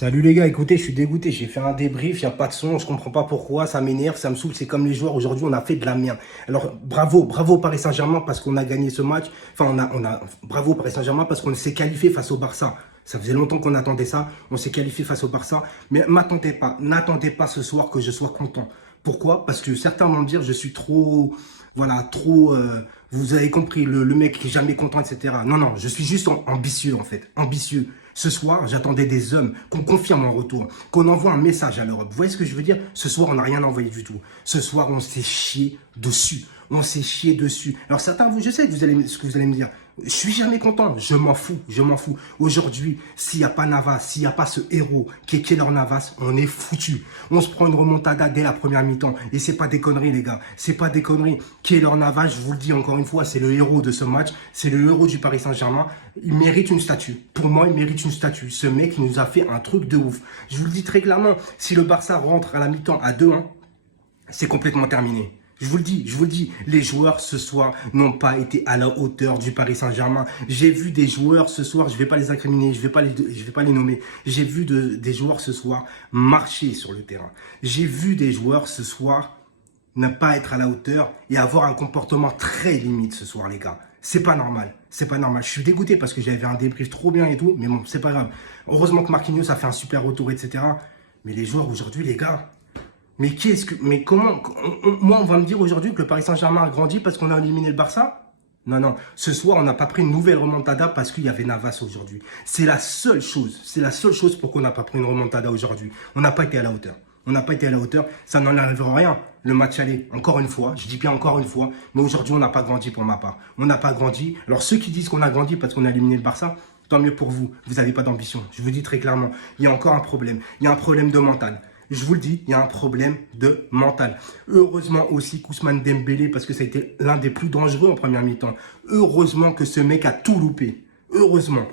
Salut les gars, écoutez, je suis dégoûté, j'ai fait un débrief, il n'y a pas de son, je comprends pas pourquoi, ça m'énerve, ça me saoule, c'est comme les joueurs, aujourd'hui on a fait de la merde. Alors bravo Paris Saint-Germain parce qu'on a gagné ce match, bravo Paris Saint-Germain parce qu'on s'est qualifié face au Barça. Ça faisait longtemps qu'on attendait ça, on s'est qualifié face au Barça, mais n'attendez pas ce soir que je sois content. Pourquoi? Parce que certains vont me dire je suis trop, vous avez compris, le mec qui est jamais content, etc. Non, je suis juste ambitieux en fait, ambitieux. Ce soir, j'attendais des hommes, qu'on confirme en retour, qu'on envoie un message à l'Europe. Vous voyez ce que je veux dire? Ce soir, on n'a rien envoyé du tout. Ce soir, on s'est chié dessus. On s'est chié dessus. Alors certains, je sais que ce que vous allez me dire. Je suis jamais content. Je m'en fous. Aujourd'hui, s'il n'y a pas Navas, s'il n'y a pas ce héros qui est Keylor Navas, on est foutu. On se prend une remontada dès la première mi-temps. Et c'est pas des conneries, les gars. C'est pas des conneries. Keylor Navas, je vous le dis encore une fois, c'est le héros de ce match. C'est le héros du Paris Saint-Germain. Il mérite une statue. Pour moi, il mérite une statue. Ce mec, il nous a fait un truc de ouf. Je vous le dis très clairement. Si le Barça rentre à la mi-temps à 2-1, c'est complètement terminé. Je vous le dis, les joueurs ce soir n'ont pas été à la hauteur du Paris Saint-Germain. J'ai vu des joueurs ce soir, je ne vais pas les incriminer, je vais pas les nommer. J'ai vu des joueurs ce soir marcher sur le terrain. J'ai vu des joueurs ce soir ne pas être à la hauteur et avoir un comportement très limite ce soir, les gars. C'est pas normal. C'est pas normal. Je suis dégoûté parce que j'avais un débrief trop bien et tout, mais bon, c'est pas grave. Heureusement que Marquinhos a fait un super retour, etc. Mais les joueurs aujourd'hui, les gars, moi, on va me dire aujourd'hui que le Paris Saint-Germain a grandi parce qu'on a éliminé le Barça? Non. Ce soir, on n'a pas pris une nouvelle remontada parce qu'il y avait Navas aujourd'hui. C'est la seule chose pour qu'on n'a pas pris une remontada aujourd'hui. On n'a pas été à la hauteur. Ça n'en arrivera rien. Le match aller, encore une fois, je dis bien encore une fois, mais aujourd'hui, on n'a pas grandi pour ma part. On n'a pas grandi. Alors, ceux qui disent qu'on a grandi parce qu'on a éliminé le Barça, tant mieux pour vous. Vous n'avez pas d'ambition. Je vous dis très clairement, il y a encore un problème. Il y a un problème de mental. Je vous le dis, il y a un problème de mental. Heureusement aussi qu'Ousmane Dembélé, parce que ça a été l'un des plus dangereux en première mi-temps. Heureusement que ce mec a tout loupé. Heureusement.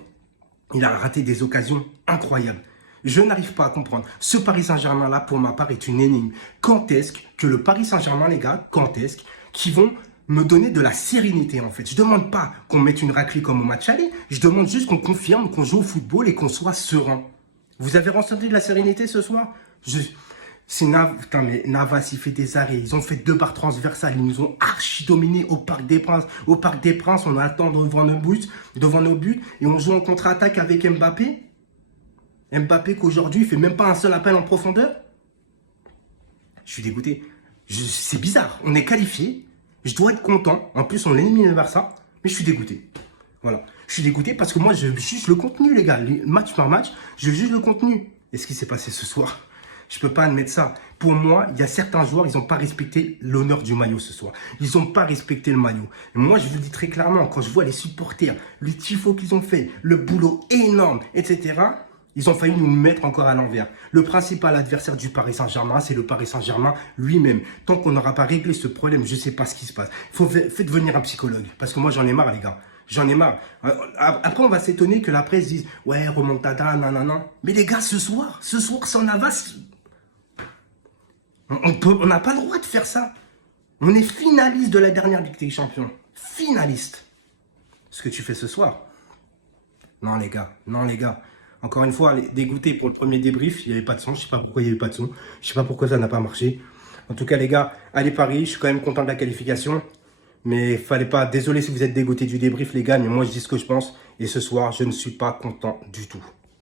Il a raté des occasions incroyables. Je n'arrive pas à comprendre. Ce Paris Saint-Germain-là, pour ma part, est une énigme. Quand est-ce que le Paris Saint-Germain, les gars, qu'ils vont me donner de la sérénité, en fait? Je ne demande pas qu'on mette une raclée comme au match aller. Je demande juste qu'on confirme qu'on joue au football et qu'on soit serein. Vous avez ressenti de la sérénité ce soir? Putain, mais Navas, il fait des arrêts. Ils ont fait 2 barres transversales. Ils nous ont archi dominés au Parc des Princes. Au Parc des Princes, on attend devant nos buts et on joue en contre-attaque avec Mbappé. Mbappé qu'aujourd'hui, il fait même pas un seul appel en profondeur. Je suis dégoûté. C'est bizarre. On est qualifié. Je dois être content. En plus, on élimine le Barça. Mais je suis dégoûté. Voilà. Je suis dégoûté parce que moi, je juge le contenu, les gars. Match par match, je juge le contenu. Et ce qui s'est passé ce soir, je ne peux pas admettre ça. Pour moi, il y a certains joueurs, ils n'ont pas respecté l'honneur du maillot ce soir. Ils n'ont pas respecté le maillot. Et moi, je vous le dis très clairement, quand je vois les supporters, les tifos qu'ils ont fait, le boulot énorme, etc., ils ont failli nous mettre encore à l'envers. Le principal adversaire du Paris Saint-Germain, c'est le Paris Saint-Germain lui-même. Tant qu'on n'aura pas réglé ce problème, je ne sais pas ce qui se passe. Faites venir un psychologue. Parce que moi, j'en ai marre, les gars. J'en ai marre. Après, on va s'étonner que la presse dise « Ouais, remontada, nanana. » Mais les gars, ce soir, sans Navas, on n'a pas le droit de faire ça. On est finaliste de la dernière Ligue des Champions. Finaliste. Ce que tu fais ce soir. Non, les gars. Encore une fois, dégoûté pour le premier débrief. Il n'y avait pas de son. Je ne sais pas pourquoi il n'y avait pas de son. Je ne sais pas pourquoi ça n'a pas marché. En tout cas, les gars, allez Paris. Je suis quand même content de la qualification. Mais fallait pas, désolé si vous êtes dégoûté du débrief les gars, mais moi je dis ce que je pense. Et ce soir, je ne suis pas content du tout.